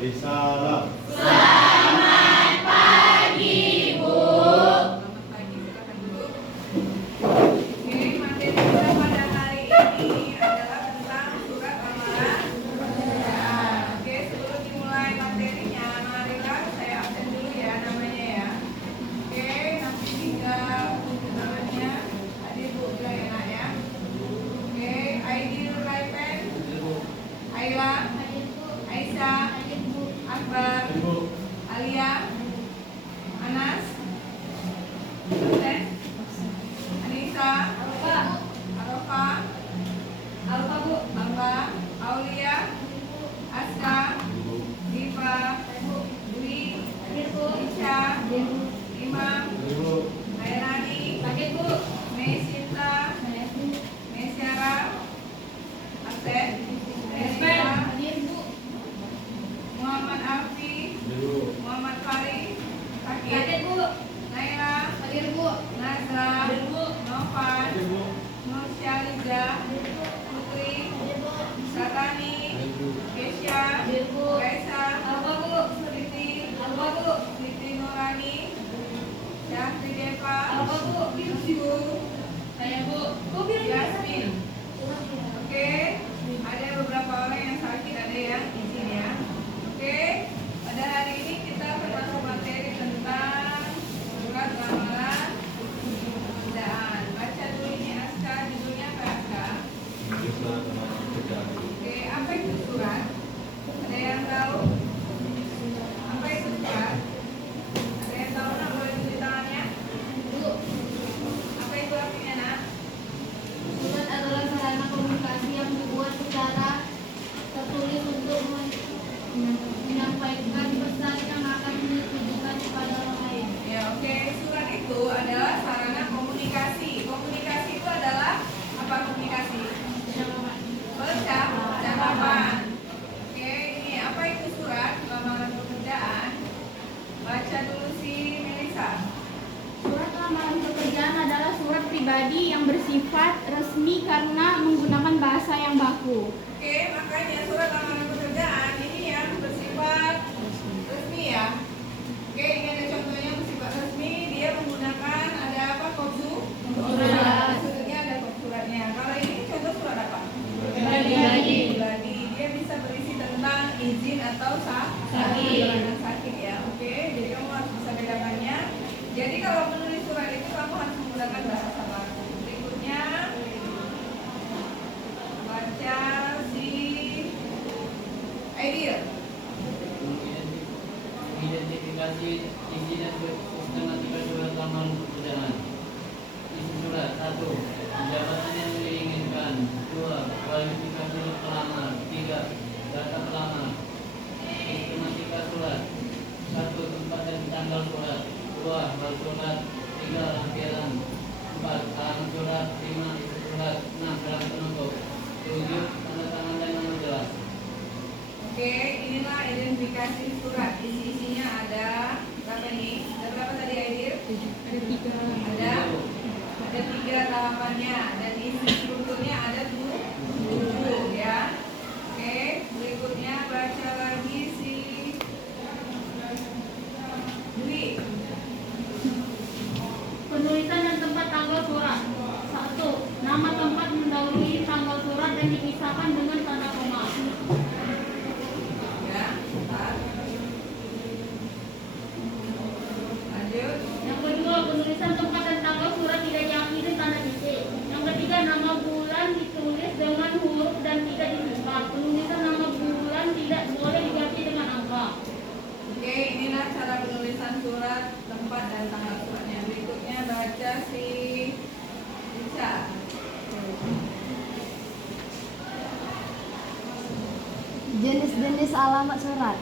Risalah. Selamat pagi, Bu. Selamat pagi, silakan duduk. Oke, materi kita pada hari ini adalah tentang surat amalan pekerjaan. Oke, sebelum dimulai materinya, marilah saya absen dulu ya namanya ya. Oke, nanti tinggal namanya adik Bu bilang ya nak ya. Oke, Aidil Raipen, Aila, Aisyah, Akbar, Alia, Anas, Absen, Anissa, Arofa, Alfa, Aulia, Aska, Diva, Dwi, Isha, Imam, Mairani, Mesinta, Mesyara, Absen, Mesyara, Muhammad Afi, Muhammad Fari, Sakit, Naila, Nazra, Novan, Nur Syaliza, Putri, Satani, Kesha, Raisa, Siti Nurani, Syahri Deva, Yasmin. Oke, ada beberapa orang yang sakit, ada yang izin ya. Oke, pada hari ini kita akan masuk materi tentang surat amalan pekerjaan. Baca dulu ini Aska, judulnya apa Aska? Oke, apa itu surat? Ada yang tahu? Apa itu surat? Ada yang tahu nak? Boleh tulis tangannya? Apa itu artinya nak? Surat adalah sarana komunikasi yang dibuat secara tertulis untuk menyampaikan pesan yang akan ditujukan kepada orang lain. Ya, oke. Surat itu adalah sarana komunikasi. Komunikasi itu adalah apa komunikasi? Percakapan. Oke, ini apa itu surat lamaran pekerjaan? Baca dulu si Melisa. Surat lamaran pekerjaan adalah surat pribadi yang bersifat resmi karena menggunakan bahasa yang baku. Oke, makanya surat lamaran pekerjaan ini yang bersifat resmi ya. Oke, ini ada contohnya bersifat resmi. Dia menggunakan ada apa Surat. Maksudnya ada suratnya. Kalau ini contoh surat apa? Pribadi. Dia bisa berisi tentang izin atau sakit ya. Oke, jadi kamu harus bisa bedakannya. Jadi kalau menulis surat itu kamu harus menggunakan bahasa baku. Berikutnya baca si Aidil. Identifikasi isi dan sistematika surat lamaran pekerjaan. Isi surat 1. Jabatan yang diinginkan. 2. Kualifikasi pelamar. 3. Data pelamar. Sistematika surat. 1. Tempat dan tanggal surat. 2. Hal surat. 3. Lampiran. 4. Alamat surat. 5. Isi surat. 6. Dalam penutup. 7. Tanda tangan dan nama jelas. Oke, inilah identifikasi surat. Isi-isinya ada berapa ini? Ada berapa tadi Aidil? Ada 3 tahapannya dan isi strukturnya ada 7 ya. Oke, berikutnya baca lagi si Dwi. Penulisan dan tempat tanggal surat. 1. Nama tempat mendahului tanggal surat dan dipisahkan dengan tanda koma. Ya, bentar. Lanjut. Yang kedua, penulisan tempat dan tanggal surat tidak diakhiri tanda titik. Yang ketiga, nama bulan ditulis dengan huruf dan tidak disingkat. Penulisan nama bulan tidak boleh diganti dengan angka. Oke, inilah cara penulisan surat, tempat dan tanggal suratnya. Berikutnya baca si Ica. Jenis-jenis alamat surat.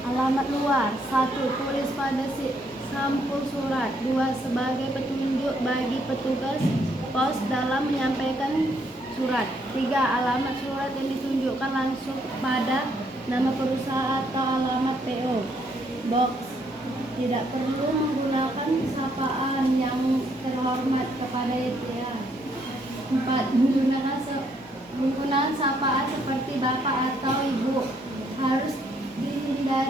Alamat luar. 1. Tulis pada sampul surat. 2. Sebagai petunjuk bagi petugas pos dalam menyampaikan surat. 3. Alamat surat yang ditunjukkan langsung pada nama perusahaan atau alamat PO Box. Tidak perlu menggunakan sapaan yang terhormat kepada YTA. 4. Menggunakan sapaan seperti bapak atau ibu. Harus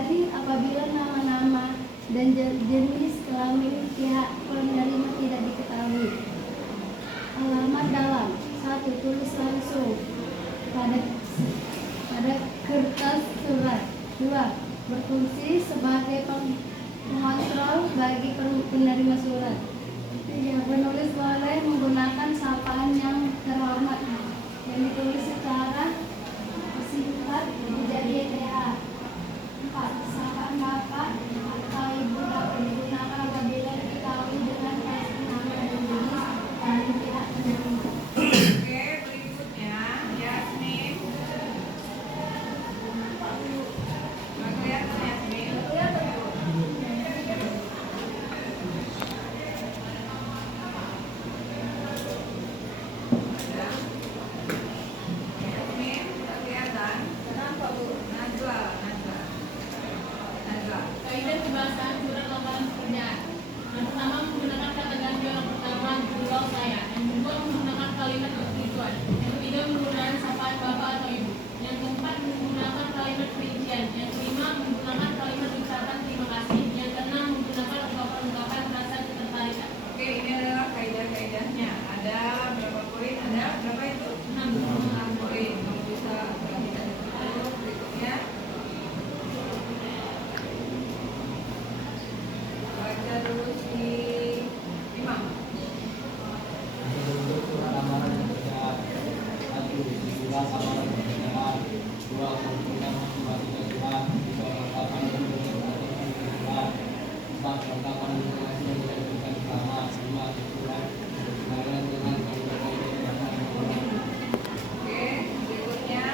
hadir apabila nama-nama dan jenis kelamin pihak penerima tidak diketahui. Alamat dalam. 1. Tulis langsung pada kertas surat. 2. Berfungsi sebagai pengontrol bagi penerima surat. 3. Penulis boleh menggunakan sapaan yang terhormat yang ditulis secara singkat menjadi ETA. 4. Sapaan bapak atau ibu dapat digunakan apabila diketahui dengan pasti nama dan jenis dari pihak penerima. Oke, berikutnya Yasmin. Nggak kelihatan Yasmin. Ada. Yasmin, nggak kelihatan. Kenapa, Bu? Najwa. Kaidah kebahasaan surat lamaran pekerjaan. Yang pertama menggunakan kata ganti orang pertama pulau saya. Yang kedua menggunakan kalimat tujuan. Yang ketiga menggunakan sapaan bapak atau ibu. Yang keempat menggunakan kalimat perincian. Yang kelima menggunakan kalimat ucapan terima kasih. Yang keenam menggunakan ungkapan rasa ketertarikan. Oke, ini adalah kaidah-kaidahnya. Ada berapa poin? Ada berapa itu? 6 poin. Kamu bisa perhatikan itu. Berikutnya. Baca dulu si Imam. Untuk surat lamaran pekerjaan. 1. Surat lamaran pekerjaan. 2. Penggunaan masing-masing surat. 3. Kelengkapan dan dokumentasi surat. 4. Kelengkapan dan dokumentasi yang dilakukan selama 5. Surat berkenaan dengan kaidah-kaidah bahasa Indonesia. Oke, berikutnya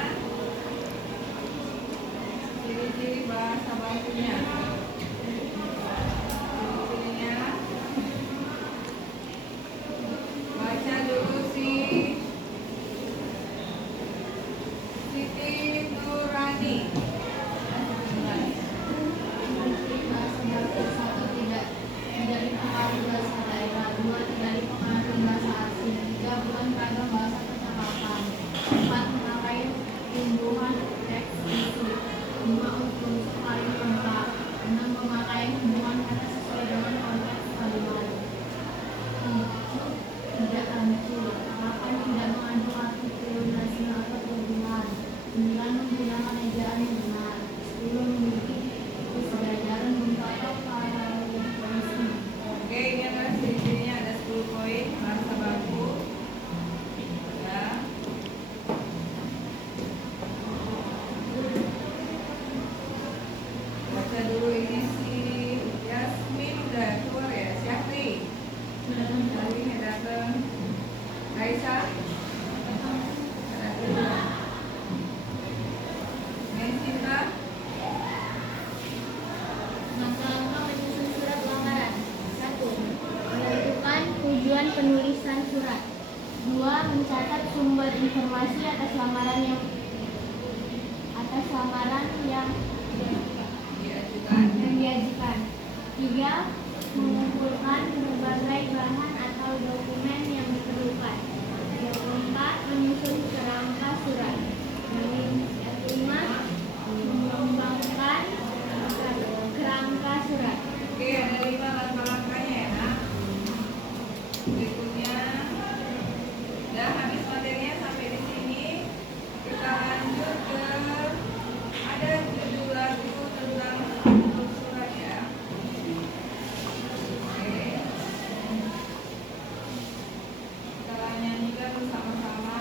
ciri-ciri bahasa bakunya. Ciri-cirinya baca dulu si Siti Nurani. Bahasa baku. 1. Tidak dipengaruhi bahasa daerah. 2. Tidak dipengaruhi bahasa asing. 3. Bukan ragam bahasa percakapan. 4. Memakai tumbuhan teks isi. 5. Unsur paling lengkap. 6. Memakai hubungan kata sesuai dengan konteks kalimat. 7. Tidak hancur. 8. Tidak mengandung artikel nasional atau hubungan. 9. Menggunakan ejaan yang benar. 10. Memiliki kesejajaran membaca para polisi. Oke, ini adalah ciri-cirinya. Ada 10 poin bahasa baku. Ya. Baca dulu ini si Yasmin udah keluar ya. Syafri. Tadi nggak datang. Raisa. Mencinta. Langkah-langkah menyusun surat lamaran. 1. Menentukan tujuan penulisan surat. 2. Mencatat sumber informasi atas lamaran yang diajukan. 3. Mengumpulkan berbagai bahan atau dokumen yang diperlukan. Yang keempat, menyusun kerangka surat. Yang kelima, mengembangkan kerangka surat. Oke, ada 5 langkah-langkahnya ya, Nak. Berikutnya, udah habis materinya sampai di sini. Kita lanjut ke ada judul lagu tentang surat ya. Oke. Kita nyanyikan bersama-sama.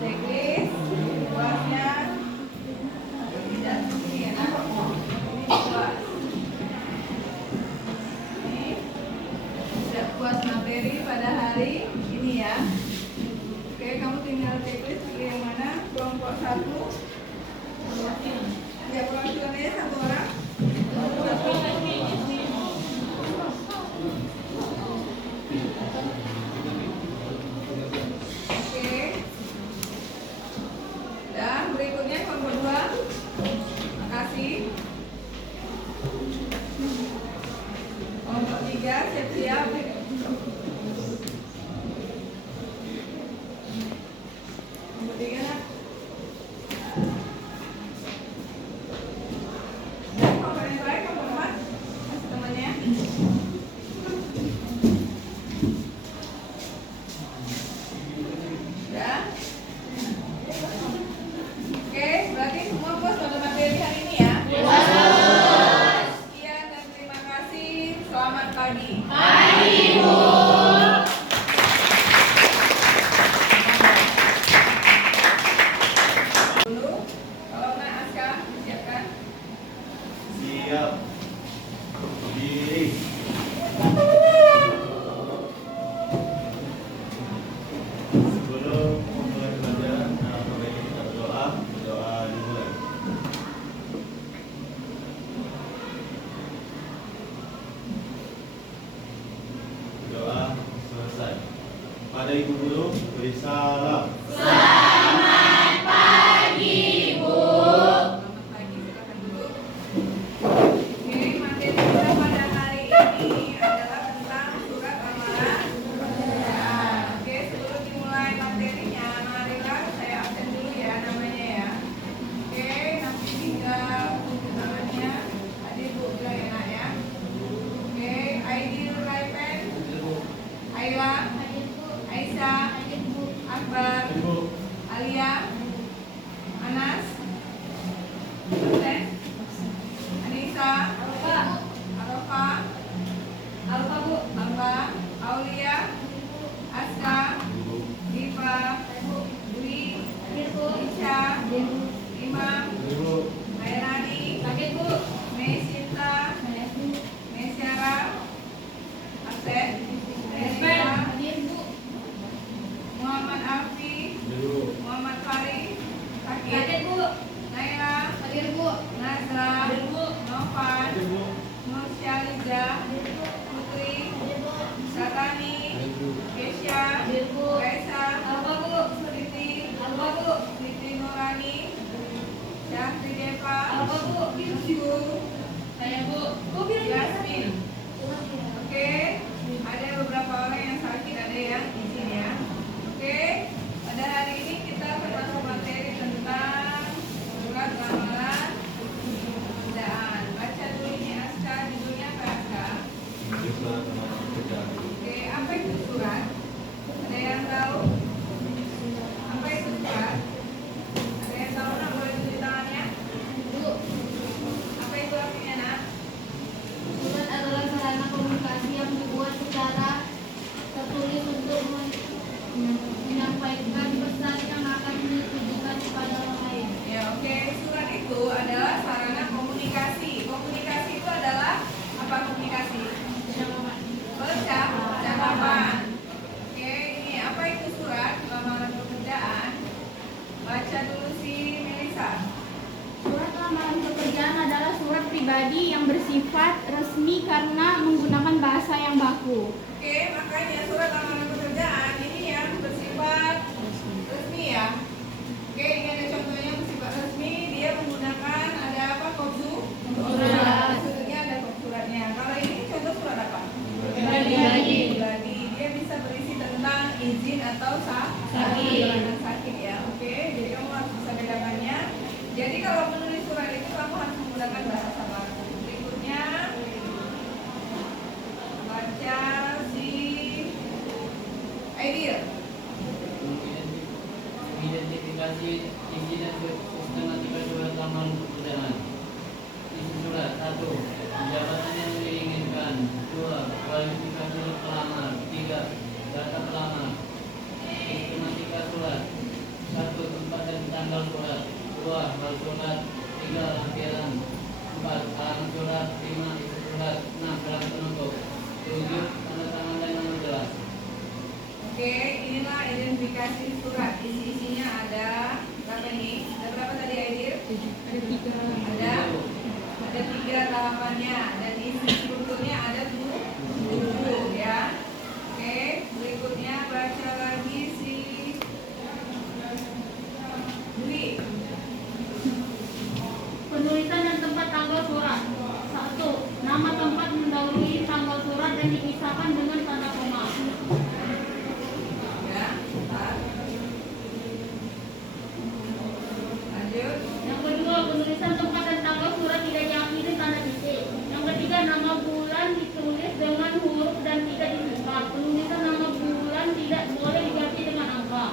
checklist puasnya tidak ini ya, ini puas. Ini tidak puas materi pada hari ini ya. Oke, kamu tinggal checklist pilih yang mana. Kelompok 1 ya, perwakilannya satu orang. Oke. Dan berikutnya kelompok 2. Makasih. Kelompok 3 siap-siap. Kelompok 3 nak. Dan kelompok yang terakhir kelompok 4. Kasih temannya. Ya. Oke, berarti semua puas pada materi hari ini ya? Sekian dan terima kasih. Selamat pagi. Dulu, kalau nak Aska, siapkan. Siap. Berdiri. Sebelum memulai pelajaran, baiknya kita berdoa. Berdoa dimulai. Berdoa selesai. Pada Ibu Guru, beri salam. Selamat pagi, silakan duduk. Oke, materi kita pada hari ini adalah tentang surat lamaran pekerjaan. Oke, sebelum dimulai materinya, marilah saya absen dulu ya namanya ya. Oke, nanti tinggal tunjuk namanya. Tadi Bu bilang enak ya. Oke, Aidil Raipen, Ayla, Aisyah, Akbar, Ibu. Alia, Anas, Absen, Anissa, Arofa, Alfa, Aulia, Aska, Diva, Dwi, Isha, Imam, Ibu. Mayanadi, Mesinta, Mesyara, Absen, Erika, Muhammad Afi, Ibu. Muhammad Farid, Sakit, Naila, Nazra, Novan, Ibu. Nur Syaliza, Putri, Satani, Kesha, Raisa, Siti Nurani, Syahri Deva, Yusuf, Yasmin. Oke, ada beberapa orang yang sakit, ada yang izin ya. Oke, pada hari ini kita akan masuk materi tentang surat lamaran pekerjaan. Baca dulu ini Aska, judulnya apa Aska? Surat lamaran pekerjaan. Oke, apa itu surat? Ada yang tahu? Apa itu surat? Ada yang tahu nak? Boleh tunjuk tangannya? Apa itu artinya nak? Surat adalah sarana komunikasi yang dibuat secara tertulis untuk menyampaikan pesan yang akan ditujukan kepada orang lain. Ya, oke. Surat itu adalah sarana komunikasi. Komunikasi itu adalah apa komunikasi? Percakapan. Oke, ini apa itu surat lamaran pekerjaan? Baca dulu si Melisa. Surat lamaran pekerjaan adalah surat pribadi yang bersifat resmi karena menggunakan bahasa yang baku. Oke, makanya surat lamaran pekerjaan ini yang bersifat resmi ya. Oke, ini ada contohnya bersifat resmi. Dia menggunakan ada apa? Kopsu? Maksudnya ada kop suratnya. Kalau ini contoh surat apa? Pribadi. Dia bisa berisi tentang izin atau sakit ya. Oke, jadi kamu harus bisa bedakannya. Jadi kalau menulis surat itu kamu harus menggunakan bahasa baku. Berikutnya baca si Aidil. Identifikasi isi dan sistematika surat lamaran pekerjaan. Isi surat 1. Jabatan yang diinginkan. 2. Kualifikasi pelamar. 3. Data pelamar. Sistematika surat. 1. Oke, inilah identifikasi surat. Isinya ada berapa ini? Ada berapa tadi Aidil? Ada 3 tahapannya dan isi strukturnya ada 7 ya. Oke, berikutnya baca lagi si Dwi. Penulisan dan tempat tanggal surat. 1. Nama tempat mendahului tanggal surat dan dipisahkan dengan tanda koma. Ya, bentar. Lanjut. Yang kedua, penulisan tempat dan tanggal surat tidak diakhiri tanda titik. Yang ketiga, nama bulan ditulis dengan huruf dan tidak disingkat. Penulisan nama bulan tidak boleh diganti dengan angka.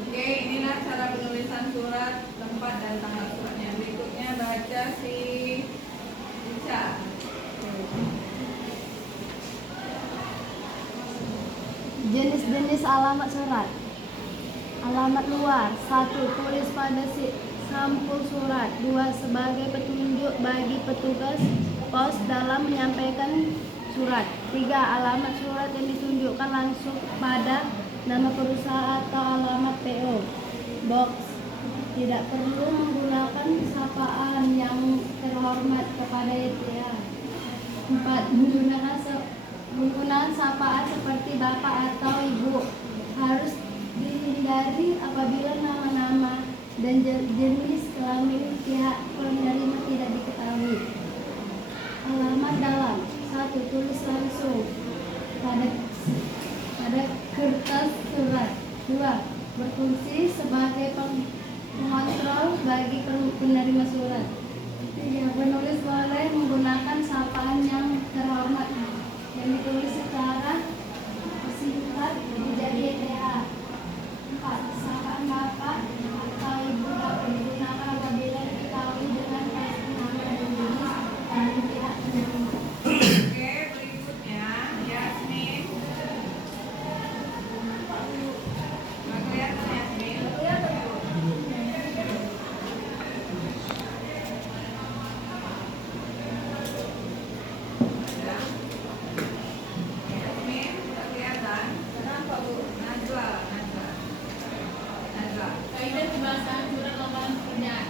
Oke, inilah cara penulisan surat, tempat dan tanggal suratnya. Berikutnya baca si Ica. Jenis-jenis alamat surat. Alamat luar. 1. Tulis pada sampul surat. 2. Sebagai petunjuk bagi petugas pos dalam menyampaikan surat. 3. Alamat surat yang ditunjukkan langsung pada nama perusahaan atau alamat PO Box. Tidak perlu menggunakan sapaan yang terhormat kepada YTA. 4. Menggunakan sapaan seperti bapak atau ibu harus dihindari apabila nama-nama dan jenis kelamin pihak penerima tidak diketahui. Alamat dalam. 1. Tulis langsung pada kertas surat. 2. Berfungsi sebagai pengontrol bagi penerima surat. 3. Penulis boleh menggunakan sapaan yang terhormat yang ditulis secara singkat menjadi ETA. 4. Sapaan bapak atau ibu dapat digunakan apabila diketahui dengan pasti nama dan jenis kelamin pihak penerima. Oke, berikutnya Yasmin. Nggak kelihatan Yasmin? Ya. Yasmin, nggak kelihatan? Kenapa Bu? Najwa. Kaidah pembahasan surat lamaran pekerjaan.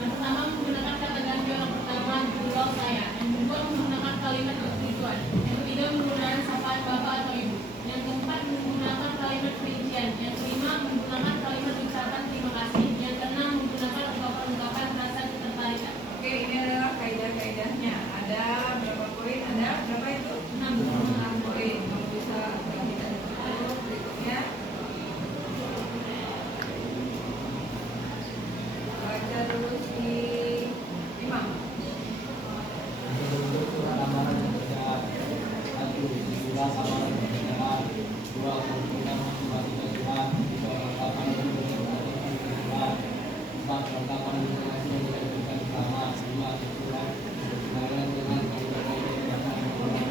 Yang pertama menggunakan kata ganti orang pertama pulau saya. Yang kedua menggunakan kalimat persetujuan. Yang ketiga menggunakan sapaan bapak atau ibu. Yang keempat menggunakan kalimat perincian. Yang kelima menggunakan kalimat ucapan terima kasih. Yang keenam menggunakan ungkapan-ungkapan rasa ketertarikan. Oke, ini adalah kaidah-kaidahnya. Ada berapa poin? Ada berapa itu? 6 poin. Kamu bisa bagikan itu. Berikutnya baca dulu si Imam. Surat lamaran pekerjaan. 1. Surat lamaran pekerjaan. 2. Pengumpulan masing-masing surat. 3. Kelengkapan dokumentasi surat. 4. Kelengkapan informasi yang diberikan bersama. 5. Surat berkenaan dengan kaidah-kaidah yang dilakukan.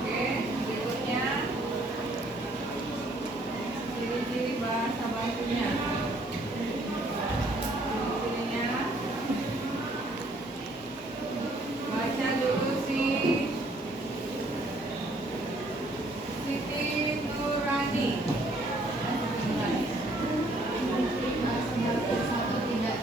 Oke, berikutnya ciri-ciri bahasa bakunya. Ciri-cirinya baca dulu si Siti Nurani. Bahasa 1.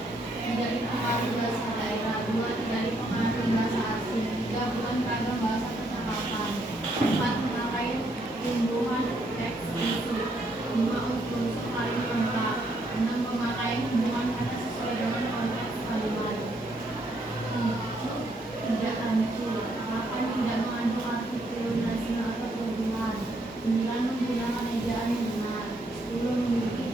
Tidak dipengaruhi bahasa daerah. 2. Tidak dipengaruhi bahasa asing. 3. Bukan ragam bahasa percakapan. 4. Memakai tumbuhan teks isi. 5. Unsur paling lengkap. 6. Memakai hubungan kata sesuai dengan konteks kalimat. 7. Tidak hancur. 8. Tidak mengandung arti kelunasi atau kelebihan. 9. Menggunakan ejaan yang benar. 10. Memiliki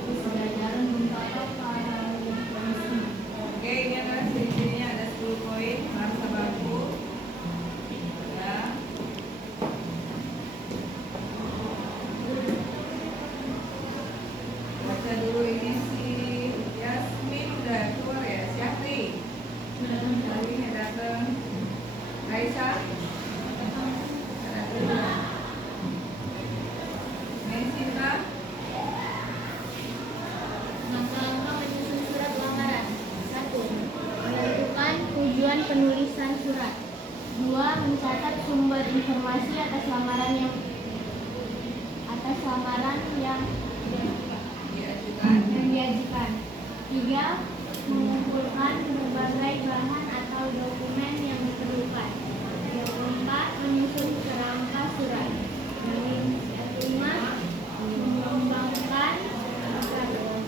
kesejajaran membaca para fungsi. Oke, ini adalah ciri-cirinya, ada 10 poin bahasa baku. Ya. Baca dulu ini si Yasmin udah keluar ya, Syafri. Syafri nggak datang. Aisyah. Nggak datang. Mencinta. Langkah-langkah menyusun surat lamaran. 1. Menentukan tujuan penulisan surat. 2. Mencatat sumber informasi atas lamaran samaran yang diajukan. diajukan. 3. Mengumpulkan berbagai bahan atau dokumen yang diperlukan. 4. Menyusun kerangka surat. 5. Mengembangkan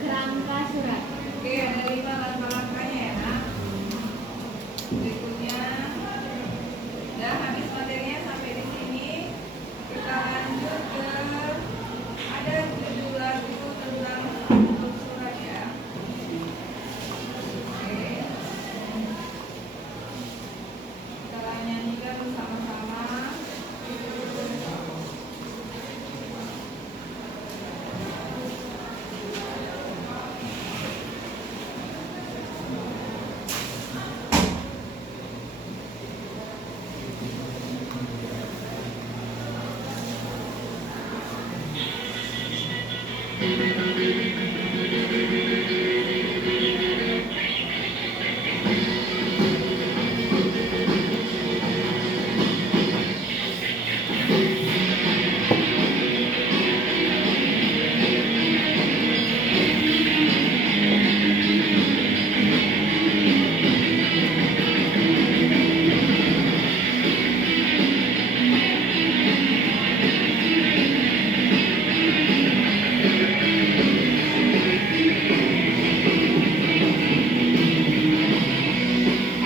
kerangka surat. Oke, ada 5 langkah-langkahnya ya, Nak. Berikutnya, udah habis materinya sampai di sini. Kita lanjut ke ada judul lagu tentang bentuk surat ya. Oke. Kita nyanyikan bersama-sama.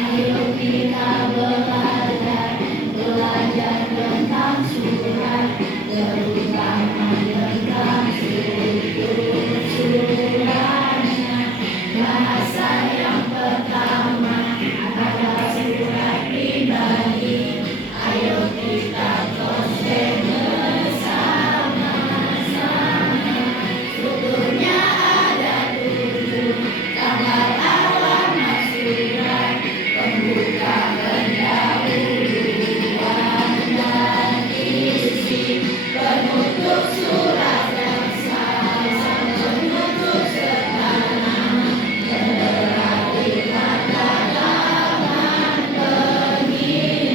Ayo kita belajar tentang surat, terutama tentang struktur suratnya. Bahasa yang pertama adalah surat pribadi. Ayo kita konsep bersama-sama. Strukturnya ada 7. Tanggal alamat surat, pembuka, pendahuluan dan isi, penutup surat dan penutup serta nama, terakhir kata tangan pengirim.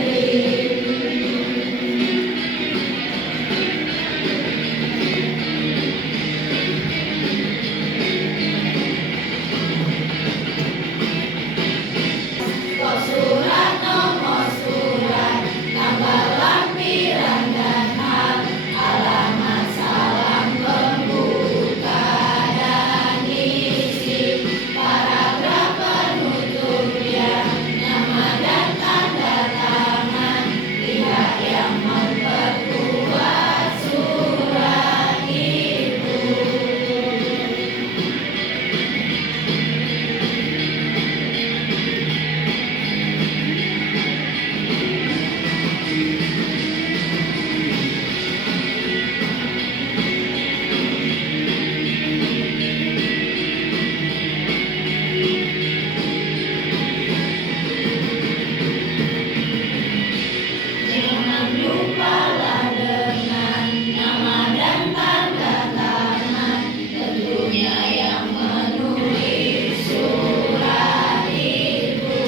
Pos surat, nomor surat, tanggal lampiran dan hal, alamat, salam pembuka dan isi, paragraf penutupnya, nama dan tanda tangan pihak yang memperkuat surat itu. Jangan lupalah dengan nama dan tanda tangan, tentunya yang menulis surat itu.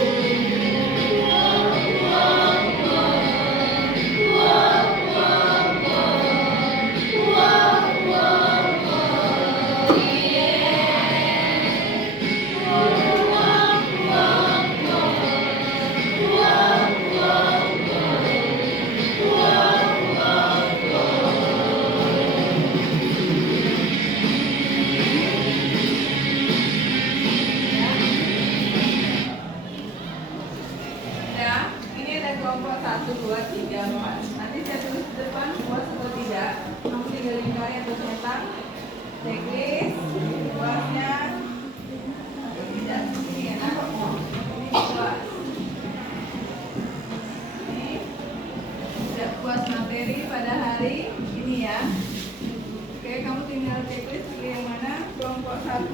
Ya, ini ada kelompok 1, 2, 3, 4. Nanti saya tulis di depan puas atau tidak. Kamu tinggal lingkari atau cetak. Checklist, puasnya atau tidak. Ini ya, Nak. Ini puas. Ini tidak puas materi pada hari ini ya. Oke, kamu tinggal checklist pilih yang mana. Kelompok 1